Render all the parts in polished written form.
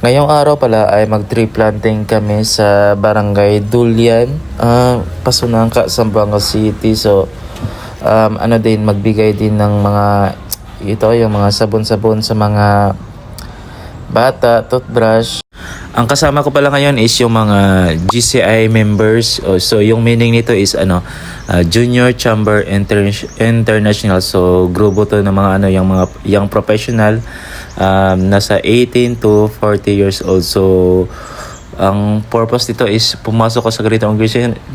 Ngayong araw pala ay mag-tree planting kami sa Barangay Dulyan, Pasunangka, Zamboanga City. So, ano din, magbigay din ng mga, yung mga sabon-sabon sa mga bata, toothbrush. Ang kasama ko pala ngayon is yung mga GCI members. So, yung meaning nito is Junior Chamber International. So, grupo to ng mga yung mga young professional, nasa 18 to 40 years old. So, ang purpose nito is pumasok ko sa ganitong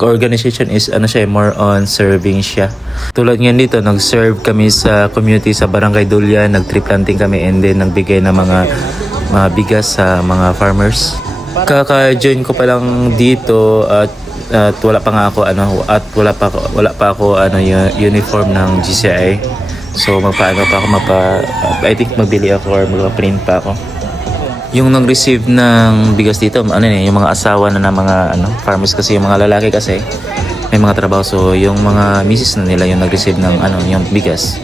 organization is siya, more on serving siya. Tulad ngayon dito, nag-serve kami sa community sa Barangay Dulyan, nag-tree planting kami, and then nagbigay ng mga bigas sa mga farmers. Kaka-join ko pa lang dito at wala pa nga ako wala pa ako uniform ng GCI. So I think magbili ako or magpa-print pa ako. Yung nag-receive ng bigas dito, yung mga asawa na ng mga farmers, kasi yung mga lalaki kasi may mga trabaho, so yung mga misis na nila yung nag-receive ng yung bigas.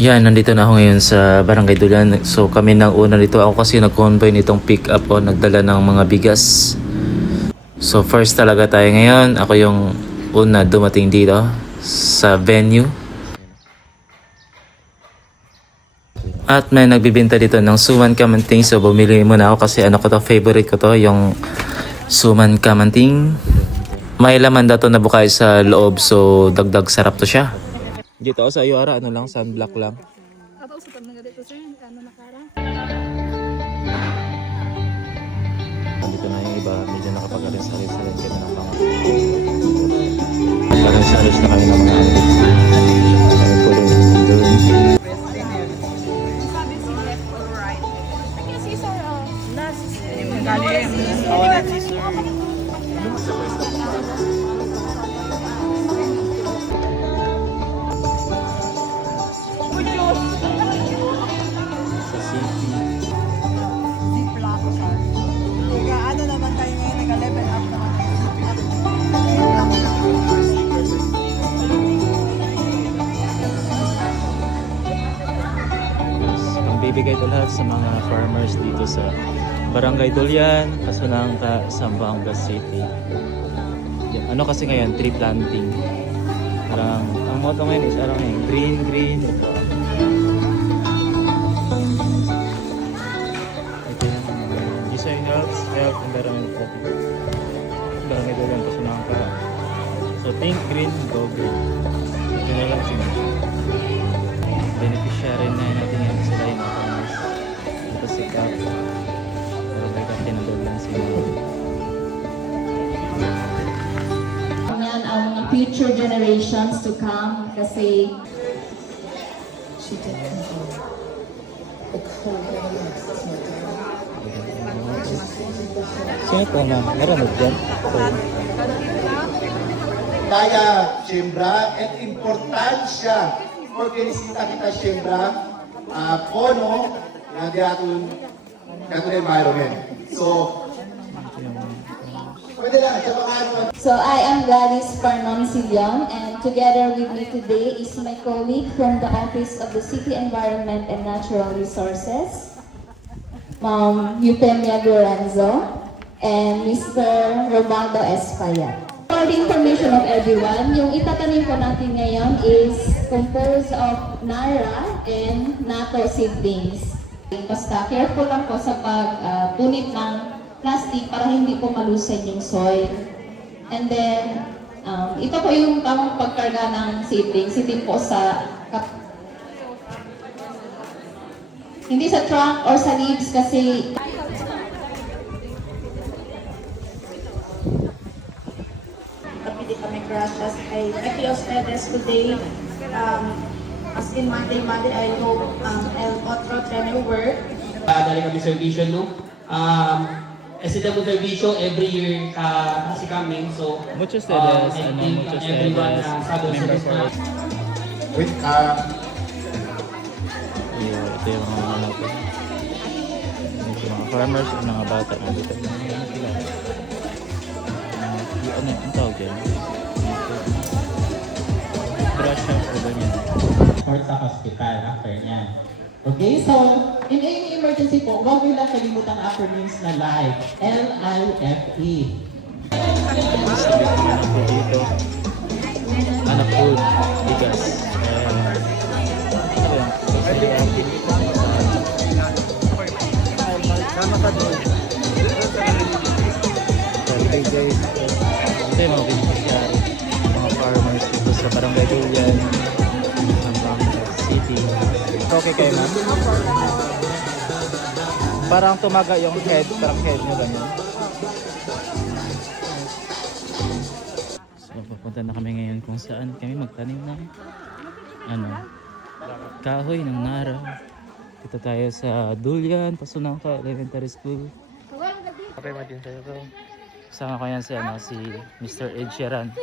Yan, nandito na ako ngayon sa Barangay Dulyan. So kami nang una dito. Ako kasi nag-convoy nitong pick up o nagdala ng mga bigas. So first talaga tayo ngayon. Ako yung una dumating dito sa venue. At may nagbibenta dito ng suman kamanting. So bumili muna ako kasi favorite ko to, yung suman kamanting. May laman daw to na bukay sa loob, so dagdag sarap to siya. Dito sa iyo ara lang, sunblock lang. Ato sa tanaga dito sir, nakara. Dito na yung iba, medyo nakapag-alis-alis-alis kami ng mga. Alis-alis na kami ng mga kami po doon. Sabi si left or right. Kasi sir, last galing. Ano naman tayo ngayon, nag-level up naman. Ang bibigay ko lahat sa mga farmers dito sa Barangay Dulyan, Pasunangka, Zamboanga City. Yan, kasi ngayon, tree planting. Parang, ang motto ngayon is green, green. Health, environment, Barangay Dulyan, Pasunangka. So think green, go green. Ito na lang sila. Beneficiary na natin yan sila yung mga farmers. Ito si Cap. Barangay Captain na Dulyan sila. Yan ang mga future generations to come kasi Sino po na? Meron dyan? Kaya siyembra at importansya organisita kita siyembra kono na gatun environment. So, pwede lang sa mga So I am Gladys Parnoncillon, and together with me today is my colleague from the Office of the City Environment and Natural Resources, Ma'am Euphemia Lorenzo, and Mr. Romaldo Espayat. For the information of everyone, yung itatanim po natin ngayon is composed of Nara and Natto seedlings. Basta careful lang po sa pagpunit ng plastic para hindi po malusin yung soil. And then, ito po yung tamang pagkarga ng seedlings. Hindi po sa hindi sa trunk or sa leaves kasi Kapili kami crashes ay Ekios Edes today. As in Monday, I hope El Otro Trainer work. Dali kami servisyo, no? SW servisyo every year kasi kami. So, Muchos ustedes, muchos everyone member for it. Wait, Ito yung mga natin. Ito yung mga farmers, yung mga bata nandito. Yan sila. Ang tawag yan? Brush up o ganyan. Or sa hospital after niyan. Okay, so In any emergency po, huwag nila kalimutang acronyms na LIFE. L-I-F-E. Dito. Anak food. Bigas. Tama ka doon. Okay guys. Ito yung mga beneficiary. Mga farmers dito sa Barangay Dulian. Zamboanga City. Okay kayo ma'am? Parang tumaga yung head. Parang head nyo ganyan. So papunta na kami ngayon kung saan kami magtanim ng kahoy ng nara. Dito tayo sa Dulian, Pasunangka Elementary School. Okay ba din tayo bro? Kasama ko yan si Mr. Ed Sheeran.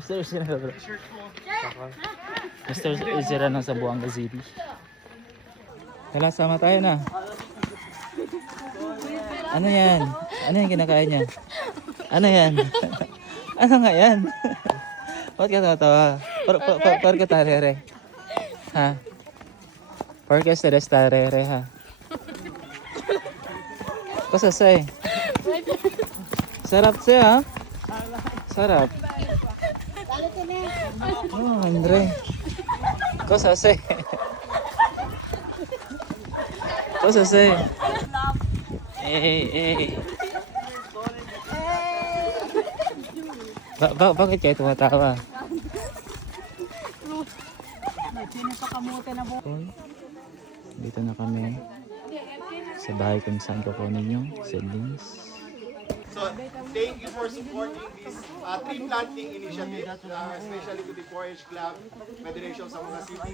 Mr. Ed Sheeran bro. Mr. Ed Sheeran ng Zamboanga City. Tala, sama tayo na. Ano yan? Ano yung kinakain niya? Ano yan? Ano nga yan? Ba't ka tatawa? Por ka tarere? Ha? Por ka tarere ha? Pasasay. Sarap siya ha? Sarap. Oh, Andre. Pasasay. Pasasay. Eh. Bakit kayo tumatawa? Dito na kami sa bahay kung saan kukunin yung seedlings. So, thank you for supporting this tree planting initiative, especially to the 4H Club, Federation sa mga city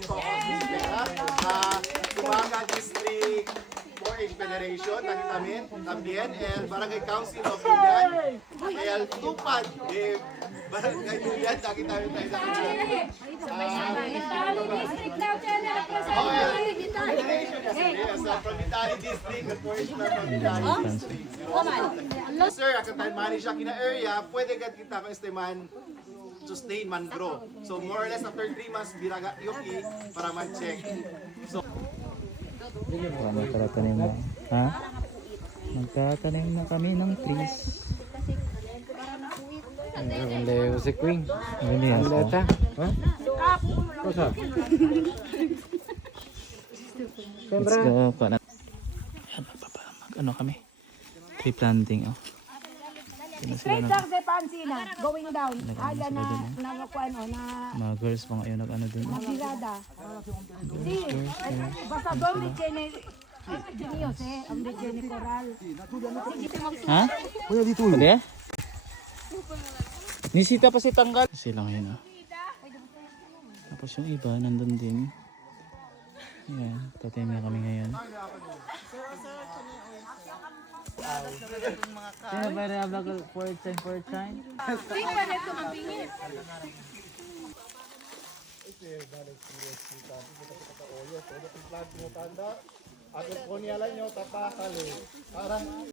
Tumaga District 4H Federation, namin, también, el Barangay Council of Dulian, el Tupad, Barangay Dulian, nakita namin tayo sa kanila. From Itali District, the 4H Club from Itali District. Sir, akan tayo manage siya kina area, pwede kita kung estiman sustain man grow. So more or less after 3 months, biraga yoki para man-check. So, Magtatanim na. Ha? Magtatanim na kami ng trees. Leo si Queen. Ano yan? Leta? Ha? Let's go. Yan, ano kami? Tree planting. Oh. Straight down sa pansina, going down. Nag-ano Ala sila dun, na ano na mga girls mga yun nag-ano dun. nabirada. Si, basta doon may Jenny Genius ang may Jenny Coral. Ha? Kuya dito. Pwede? Nisita pa si Tanggal. Silang yun oh. Tapos yung iba nandun din. Ayan, tatanim na kami ngayon. Sino ba rin vlog for time? Sino ba nito mabingit? At kung niyalan nyo, tapakali. Parang